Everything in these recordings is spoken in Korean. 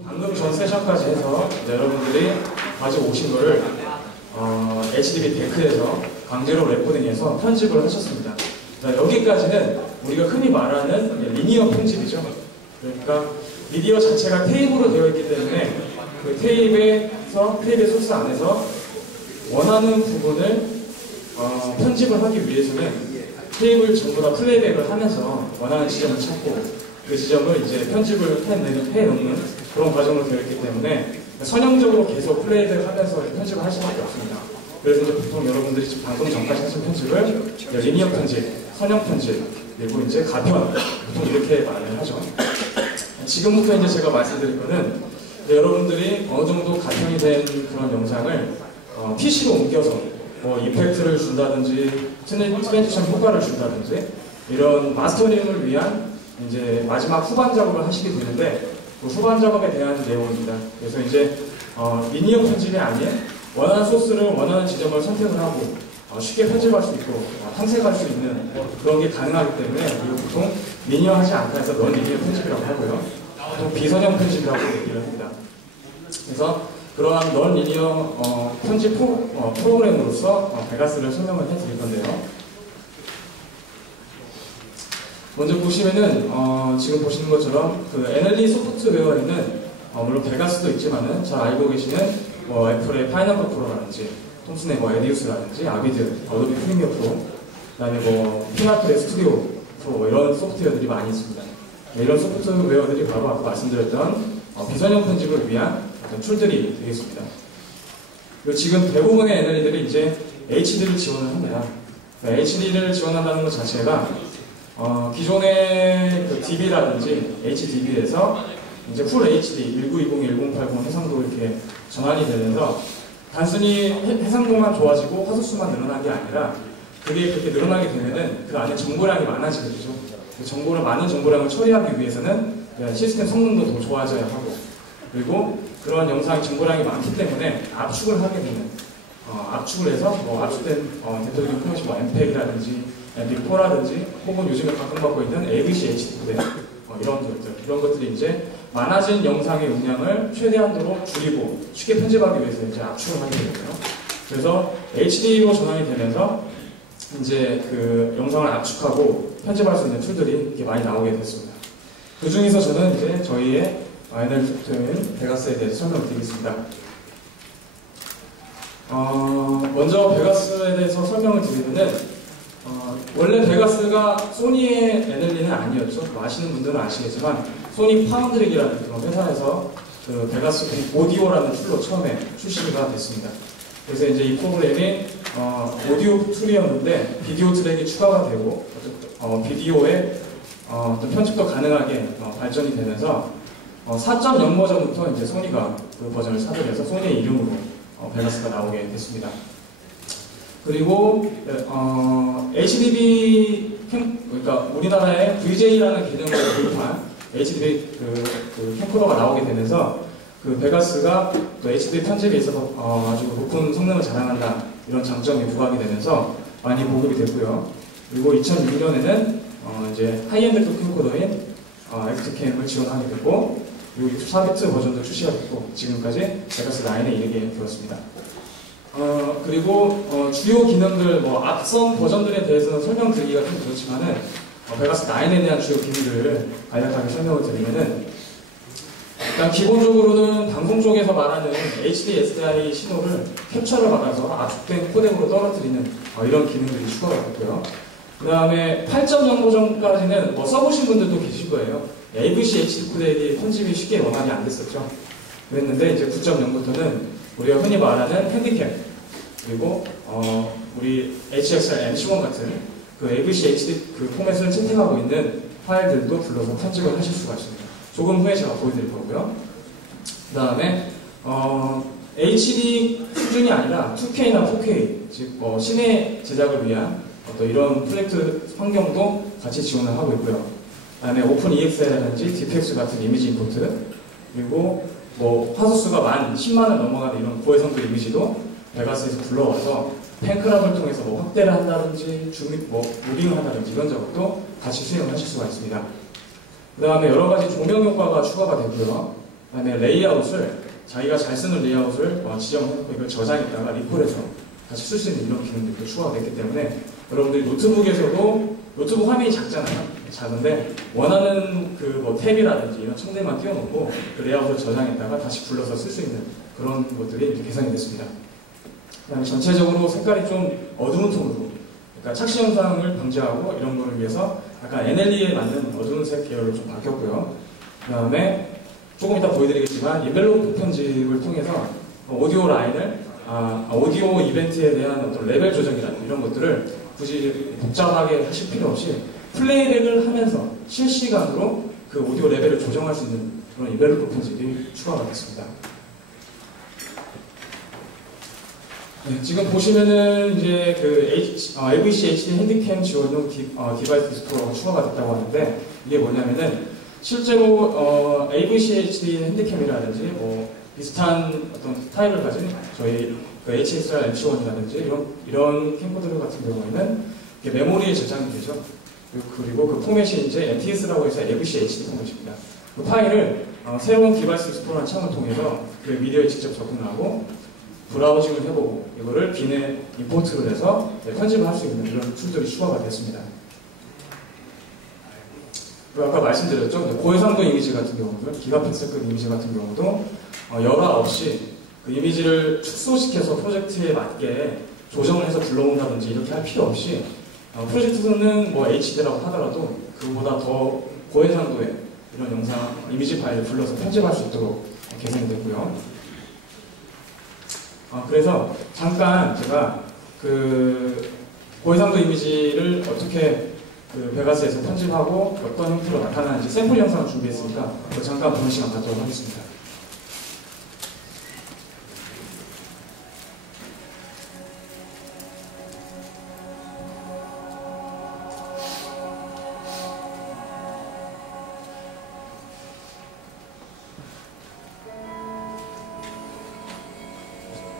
방금 전 세션까지 해서 여러분들이 가지고 오신 거를 HDB 데크에서 강제로 레코딩해서 편집을 하셨습니다. 여기까지는 우리가 흔히 말하는 리니어 편집이죠. 그러니까 미디어 자체가 테이프로 되어 있기 때문에 그 테이프의 소스 안에서 원하는 부분을 편집을 하기 위해서는 테이프를 전부 다 플레이백을 하면서 원하는 지점을 찾고 그 지점을 이제 편집을 해놓는 그런 과정으로 되어 있기 때문에 선형적으로 계속 플레이백을 하면서 편집을 할 수밖에 없습니다. 그래서 이제 보통 여러분들이 지금 방금 전까지 하신 편집을 리니어 편집, 선형 편집, 그리고 이제 가편, 보통 이렇게 말을 하죠. 지금부터 이제 제가 말씀드릴 거는 여러분들이 어느 정도 가편이 된 그런 영상을 PC로 옮겨서 뭐 이펙트를 준다든지 트랜지션 효과를 준다든지 이런 마스터링을 위한 이제 마지막 후반 작업을 하시게 되는데 그 후반 작업에 대한 내용입니다. 그래서 이제 리니어 편집이 아닌 원하는 소스를 원하는 지점을 선택을 하고 쉽게 편집할 수 있고 탐색할 수 있는 그런 게 가능하기 때문에 이거 보통 리니어하지 않다 해서 넌 리니어 편집이라고 하고요. 보통 비선형 편집이라고 얘기를 합니다. 그래서 그러한 넌 리니어 편집 프로그램으로서 베가스를 설명을 해드릴 건데요. 먼저 보시면은 지금 보시는 것처럼 그 NLE 소프트웨어에는 물론 베가스도 있지만은 잘 알고 계시는 애플의 파이널컷 프로라든지 톰슨의 에디우스라든지 아비드, 어도비 프리미어 프로, 그다음에 피나트의 스튜디오 프로 이런 소프트웨어들이 많이 있습니다. 이런 소프트웨어들이 바로 아까 말씀드렸던 비선형 편집을 위한 어떤 툴들이 되겠습니다. 그리고 지금 대부분의 NLE들이 이제 HD를 지원을 합니다. HD를 지원한다는 것 자체가 기존의 그 DB라든지 HDB에서 이제 풀 HD 1920, 1080 해상도 이렇게 전환이 되면서 단순히 해상도만 좋아지고 화소수만 늘어난 게 아니라 그게 그렇게 늘어나게 되면은 그 안에 정보량이 많아지게 되죠. 그 많은 정보량을 처리하기 위해서는 시스템 성능도 더 좋아져야 하고 그리고 그런 영상이 정보량이 많기 때문에 압축을 하게 되는 압축을 해서 압축된 대표적인 포맷이 MPEG이라든지 MP4라든지 혹은 요즘에 가끔 받고 있는 ABC HD 코덱 이런 것들이 이제 많아진 영상의 용량을 최대한도로 줄이고 쉽게 편집하기 위해서 이제 압축을 하게 되거든요. 그래서 HD로 전환이 되면서 이제 그 영상을 압축하고 편집할 수 있는 툴들이 이렇게 많이 나오게 됐습니다. 그 중에서 저는 이제 저희의 NLE 소프트웨어인 베가스에 대해서 설명을 드리겠습니다. 먼저 베가스에 대해서 설명을 드리면은 원래 베가스가 소니의 NLE는 아니었죠. 아시는 분들은 아시겠지만 소니 파운드릭이라는 그런 회사에서 그 베가스 오디오라는 툴로 처음에 출시가 됐습니다. 그래서 이제 이 프로그램이 오디오 툴이었는데 비디오 트랙이 추가가 되고 비디오의 또 편집도 가능하게 발전이 되면서 4.0 버전부터 이제 소니가 그 버전을 사들여서 소니의 이름으로 베가스가 나오게 됐습니다. 그리고 HDB 그러니까 우리나라에 VJ라는 기능을 도입한 HDB 그 캠코더가 나오게 되면서 그 베가스가 또 HDB 편집에 있어서 아주 높은 성능을 자랑한다 이런 장점이 부각이 되면서 많이 보급이 됐고요. 그리고 2006년에는 이제 하이엔드 캠코더인 엑스트캠을 지원하게 됐고 그리고 64비트 버전도 출시가 됐고 지금까지 베가스 9에 이르게 되었습니다. 그리고 주요 기능들 앞선 버전들에 대해서는 설명드리기가 좀 그렇지만은 베가스 9에 대한 주요 기능들을 간략하게 설명을 드리면은 일단 기본적으로는 방송 쪽에서 말하는 HD SDI 신호를 캡처를 받아서 압축된 코덱으로 떨어뜨리는 이런 기능들이 추가가 됐고요. 그 다음에 8.0 버전까지는 써보신 분들도 계실 거예요. ABC HD 코덱이 편집이 쉽게 원활히 안 됐었죠. 그랬는데 이제 9.0부터는 우리가 흔히 말하는 핸디캡 그리고 우리 HXR MC1 같은 그 ABC HD 그 포맷을 채택하고 있는 파일들도 불러서 편집을 하실 수가 있습니다. 조금 후에 제가 보여드릴 거고요. 그 다음에 HD 수준이 아니라 2K나 4K 즉 시내 제작을 위한 어떤 이런 프로젝트 환경도 같이 지원을 하고 있고요. 그 다음에 오픈 EXL이라든지 DPX 같은 이미지 임포트 그리고 화소수가 10만을 넘어가는 이런 고해상도 이미지도 베가스에서 불러와서 팬클럽을 통해서 확대를 한다든지 무빙을 한다든지 이런 작업도 같이 수행을 하실 수가 있습니다. 그 다음에 여러가지 조명 효과가 추가가 되고요. 그다음에 레이아웃을 자기가 잘 쓰는 레이아웃을 지정해놓고 이걸 저장했다가 리콜해서 다시 쓸 수 있는 이런 기능들도 추가가 됐기 때문에 여러분들이 노트북에서도 노트북 화면이 작잖아요. 작은데 원하는 그 뭐 탭이라든지 이런 첨들만 띄워놓고 그 레이아웃을 저장했다가 다시 불러서 쓸 수 있는 그런 것들이 이렇게 개선이 됐습니다. 그다음에 전체적으로 색깔이 좀 어두운 톤으로, 그러니까 착시 현상을 방지하고 이런 거를 위해서 약간 NLE에 맞는 어두운 색 계열로 좀 바뀌었고요. 그다음에 조금 이따 보여드리겠지만 인벨로프 편집을 통해서 오디오 라인을 오디오 이벤트에 대한 어떤 레벨 조정이라든지 이런 것들을 굳이 복잡하게 하실 필요 없이 플레이백을 하면서 실시간으로 그 오디오 레벨을 조정할 수 있는 그런 인벨로프 편집이 추가가 됐습니다. 네, 지금 보시면은 이제 그 AVC HD 핸디캠 지원용 디바이스 디스플레이가 추가가 됐다고 하는데, 이게 뭐냐면은 실제로 AVC HD 핸디캠이라든지 뭐 비슷한 어떤 스타일을 가진 저희 그 HSR MC1이라든지 이런 캠코더 같은 경우에는 이게 메모리에 저장이 되죠. 그리고 그 포맷이 이제 MTS라고 해서 AVC HD 포맷입니다. 그 파일을 새로운 디바이스 익스플로러 창을 통해서 그 미디어에 직접 접근하고 브라우징을 해보고 이거를 빈에 임포트를 해서 편집을 할 수 있는 이런 툴들이 추가가 됐습니다. 그리고 아까 말씀드렸죠. 고해상도 이미지 같은 경우도, 기가픽셀급 이미지 같은 경우도 열화 없이 그 이미지를 축소시켜서 프로젝트에 맞게 조정을 해서 불러온다든지 이렇게 할 필요 없이 프로젝트는 뭐 HD라고 하더라도 그보다 더 고해상도의 이런 영상, 이미지 파일을 불러서 편집할 수 있도록 개선이 됐고요. 그래서 잠깐 제가 그 고해상도 이미지를 어떻게 그 베가스에서 편집하고 어떤 형태로 나타나는지 샘플 영상을 준비했으니까 잠깐 보는 시간 갖도록 하겠습니다.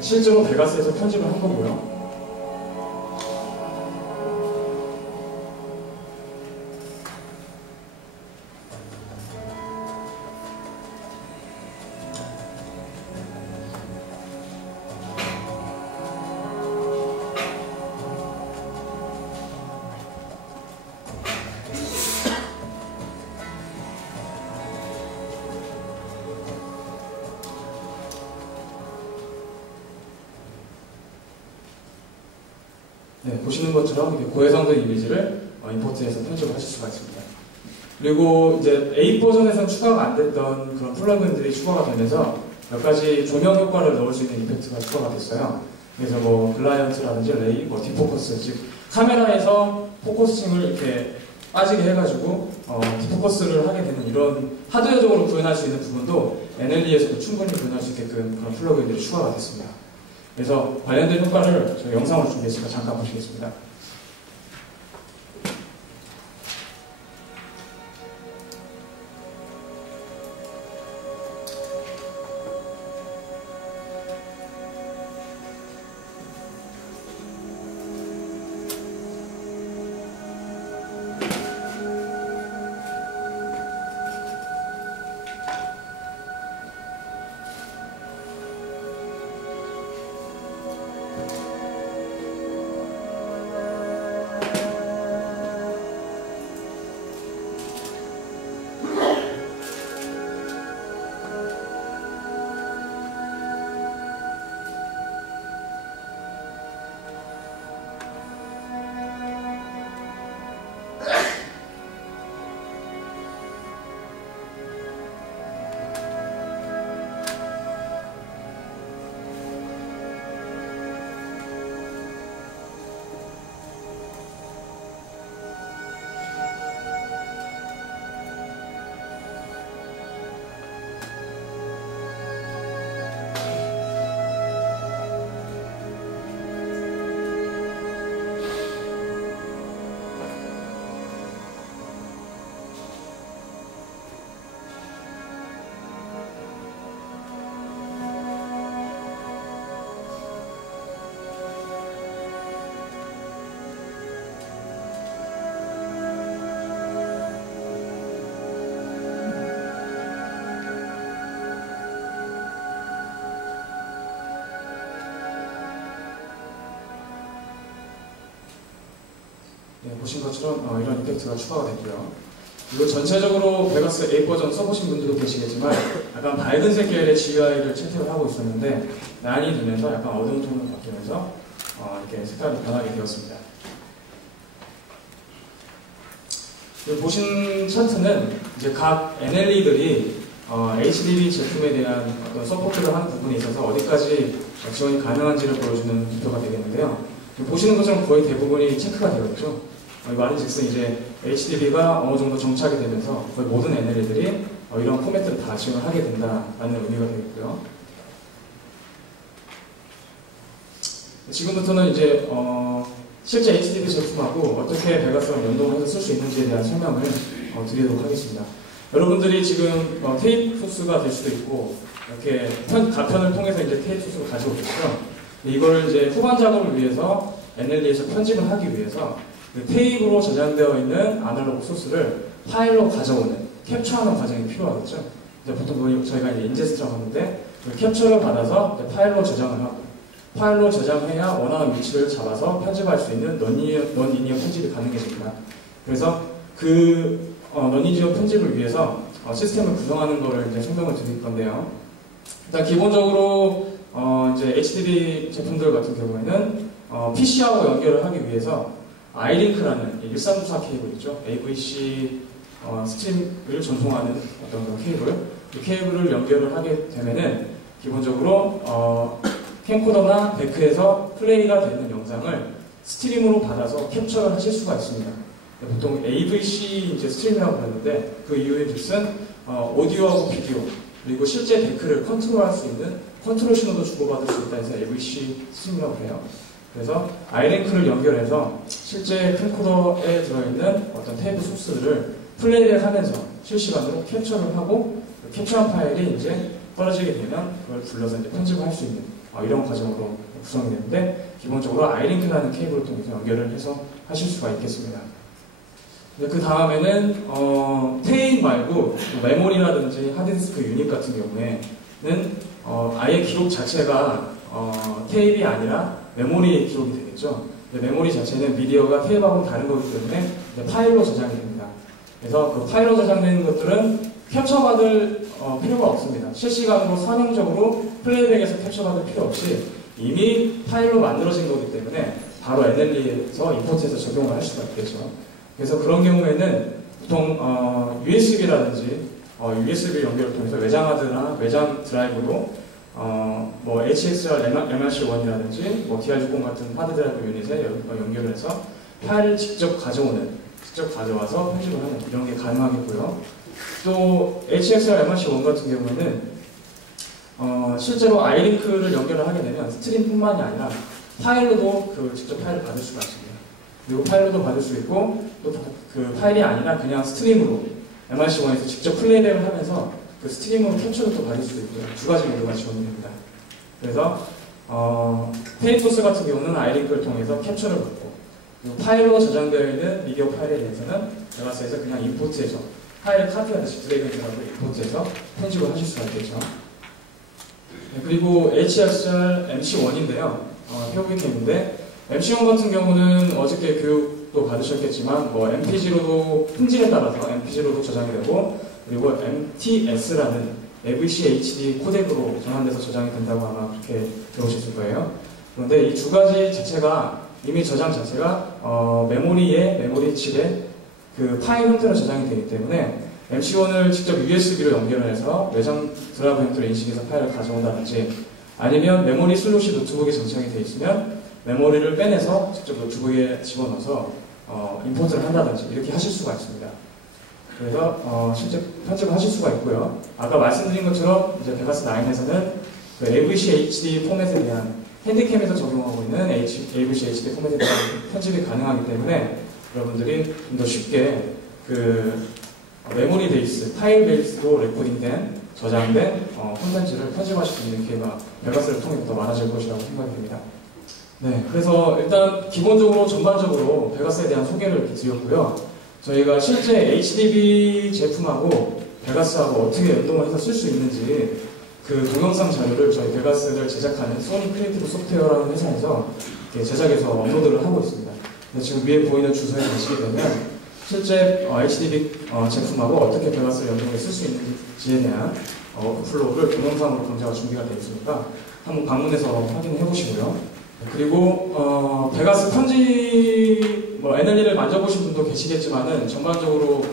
실제로 베가스에서 편집을 한 거고요. 네, 보시는 것처럼 고해상도 이미지를 임포트해서 편집을 하실 수가 있습니다. 그리고 이제 A 버전에서는 추가가 안 됐던 그런 플러그인들이 추가가 되면서 몇 가지 조명 효과를 넣을 수 있는 이펙트가 추가가 됐어요. 그래서 뭐 글라이언트라든지 레이, 뭐 디포커스, 즉 카메라에서 포커싱을 이렇게 빠지게 해가지고 디포커스를 하게 되는 이런 하드웨어적으로 구현할 수 있는 부분도 NLE에서도 충분히 구현할 수 있게끔 그런 플러그인들이 추가가 됐습니다. 그래서 관련된 효과를 저희 영상으로 준비했으니까 잠깐 보시겠습니다. 보신 것처럼 이런 이펙트가 추가가 됐고요. 그리고 전체적으로 베가스 8 버전 써보신 분들도 계시겠지만 약간 밝은색 계열의 GUI를 채택을 하고 있었는데 난이 되면서 약간 어두운 톤으로 바뀌면서 이렇게 색깔이 변하게 되었습니다. 그리고 보신 차트는 이제 각 NLE들이 HDB 제품에 대한 어떤 서포트를 하는 부분에 있어서 어디까지 지원이 가능한지를 보여주는 지표가 되겠는데요. 보시는 것처럼 거의 대부분이 체크가 되어 있죠. 말인즉슨 이제 HDB가 어느 정도 정착이 되면서 거의 모든 NLE들이 이런 포맷들을 다 지원을 하게 된다는 의미가 되겠고요. 지금부터는 이제 실제 HDB 제품하고 어떻게 베가스랑 연동을 해서 쓸 수 있는지에 대한 설명을 드리도록 하겠습니다. 여러분들이 지금 테이프 소스가 될 수도 있고 이렇게 가편을 통해서 이제 테이프 소스를 가지고 계시죠. 이걸 이제 후반 작업을 위해서 NLE에서 편집을 하기 위해서 그 테이프로 저장되어 있는 아날로그 소스를 파일로 가져오는 캡처하는 과정이 필요하겠죠. 이제 보통 저희가 이제 인제스트라고 하는데 그 캡처를 받아서 파일로 저장을 하고 파일로 저장해야 원하는 위치를 잡아서 편집할 수 있는 넌리니어 편집이 가능해집니다. 그래서 그 넌리니어 편집을 위해서 시스템을 구성하는 것을 이제 설명을 드릴 건데요. 일단 기본적으로 이제 HDD 제품들 같은 경우에는 PC하고 연결을 하기 위해서 아이링크라는 1394 케이블 있죠. AVC 스트림을 전송하는 어떤 그런 케이블, 그 케이블을 연결을 하게 되면은 기본적으로 캠코더나 데크에서 플레이가 되는 영상을 스트림으로 받아서 캡처를 하실 수가 있습니다. 보통 AVC 이제 스트림이라고 하는데 그 이유인즉슨 오디오하고 비디오 그리고 실제 데크를 컨트롤할 수 있는 컨트롤 신호도 주고받을 수 있다 해서 AVC 스트림이라고 해요. 그래서 아이랭크를 연결해서 실제 캠코더에 들어있는 어떤 테이프 소스를 플레이를 하면서 실시간으로 캡처를 하고 캡처한 파일이 이제 떨어지게 되면 그걸 불러서 이제 편집을 할 수 있는 이런 과정으로 구성이 되는데 기본적으로 아이링크라는 케이블을 통해서 연결을 해서 하실 수가 있겠습니다. 그 다음에는 테이프 말고 메모리라든지 하드디스크 유닛 같은 경우에는 아예 기록 자체가 테이프이 아니라 메모리 기록이 되겠죠. 메모리 자체는 미디어가 테이프하고는 다른 거기 때문에 파일로 저장이 됩니다. 그래서 그 파일로 저장되는 것들은 캡처받을 필요가 없습니다. 실시간으로 선형적으로 플레이백에서 캡처받을 필요 없이 이미 파일로 만들어진 거기 때문에 바로 NLE에서 임포트해서 적용을 할 수가 있겠죠. 그래서 그런 경우에는 보통 USB라든지 USB 연결을 통해서 외장 하드나 외장 드라이브로 뭐 HXR MRC1이라든지 뭐 DR60 같은 하드 드라이브 유닛에 연결을 해서 파일을 직접 가져와서 편집을 하는 이런 게 가능하겠고요. 또 HXR MRC1 같은 경우에는 실제로 아이링크를 연결을 하게 되면 스트림뿐만이 아니라 파일로도 직접 파일을 받을 수가 있습니다. 그리고 파일로도 받을 수 있고 또 그 파일이 아니라 그냥 스트림으로 MRC1에서 직접 플레이백을 하면서 그 스트림으로 캡처를 또 받을 수도 있고요. 두 가지 모두가 지원이 됩니다. 그래서 테이프 소스 같은 경우는 아이링크를 통해서 캡처를 받고 그리고 파일로 저장되어 있는 미디어 파일에 대해서는 베가스에서 그냥 임포트해서 파일을 카피하듯이 드래그앤드랍으로 임포트해서 편집을 하실 수가 있겠죠. 그리고 HXR MC1인데요. 표기캠인데 MC1 같은 경우는 어저께 교육도 받으셨겠지만 뭐 MPG로도 품질에 따라서 MPG로도 저장이 되고 그리고 MTS라는 AVC HD 코덱으로 전환돼서 저장이 된다고 아마 그렇게 배우셨을 거예요. 그런데 이 두 가지 자체가 이미 저장 자체가 메모리 칩에 그 파일 형태로 저장이 되기 때문에 MC1을 직접 USB로 연결을 해서 외장 드라이브 형태로 인식해서 파일을 가져온다든지 아니면 메모리 슬롯이 노트북에 장착이 되어 있으면 메모리를 빼내서 직접 노트북에 집어넣어서 임포트를 한다든지 이렇게 하실 수가 있습니다. 그래서 실제 편집을 하실 수가 있고요. 아까 말씀드린 것처럼 이제 베가스 9에서는 그 AVC HD 포맷에 대한 핸디캠에서 적용하고 있는 AVC HD 포맷에 대한 편집이 가능하기 때문에 여러분들이 좀 더 쉽게 그 메모리 베이스, 파일 베이스로 레코딩된, 저장된 콘텐츠를 편집하실 수 있는 기회가 베가스를 통해 더 많아질 것이라고 생각이 됩니다. 네, 그래서 일단 기본적으로 전반적으로 베가스에 대한 소개를 이렇게 드렸고요. 저희가 실제 HDB 제품하고 베가스하고 어떻게 연동을 해서 쓸 수 있는지 그 동영상 자료를 저희 베가스를 제작하는 소니 크리에이티브 소프트웨어라는 회사에서 이렇게 제작해서 업로드를 하고 있습니다. 근데 지금 위에 보이는 주소에 가시게 되면 실제 HDB 제품하고 어떻게 베가스를 연동해 쓸 수 있는지에 대한 플로우를 동영상으로 강좌가 준비가 되어 있으니까 한번 방문해서 확인해 보시고요. 그리고 베가스 편집 NLE를 만져보신 분도 계시겠지만은 전반적으로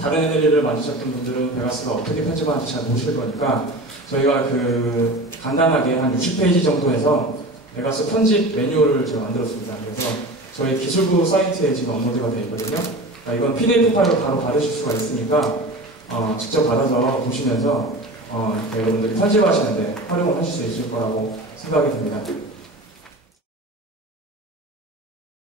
다른 NLE를 만지셨던 분들은 베가스가 어떻게 편집하는지 잘 모르실 거니까 저희가 그 간단하게 한 60페이지 정도에서 베가스 편집 매뉴얼을 제가 만들었습니다. 그래서 저희 기술부 사이트에 지금 업로드가 되어 있거든요. 이건 PDF 파일로 바로 받으실 수가 있으니까 직접 받아서 보시면서 여러분들이 편집하시는데 활용을 하실 수 있을 거라고 생각이 듭니다.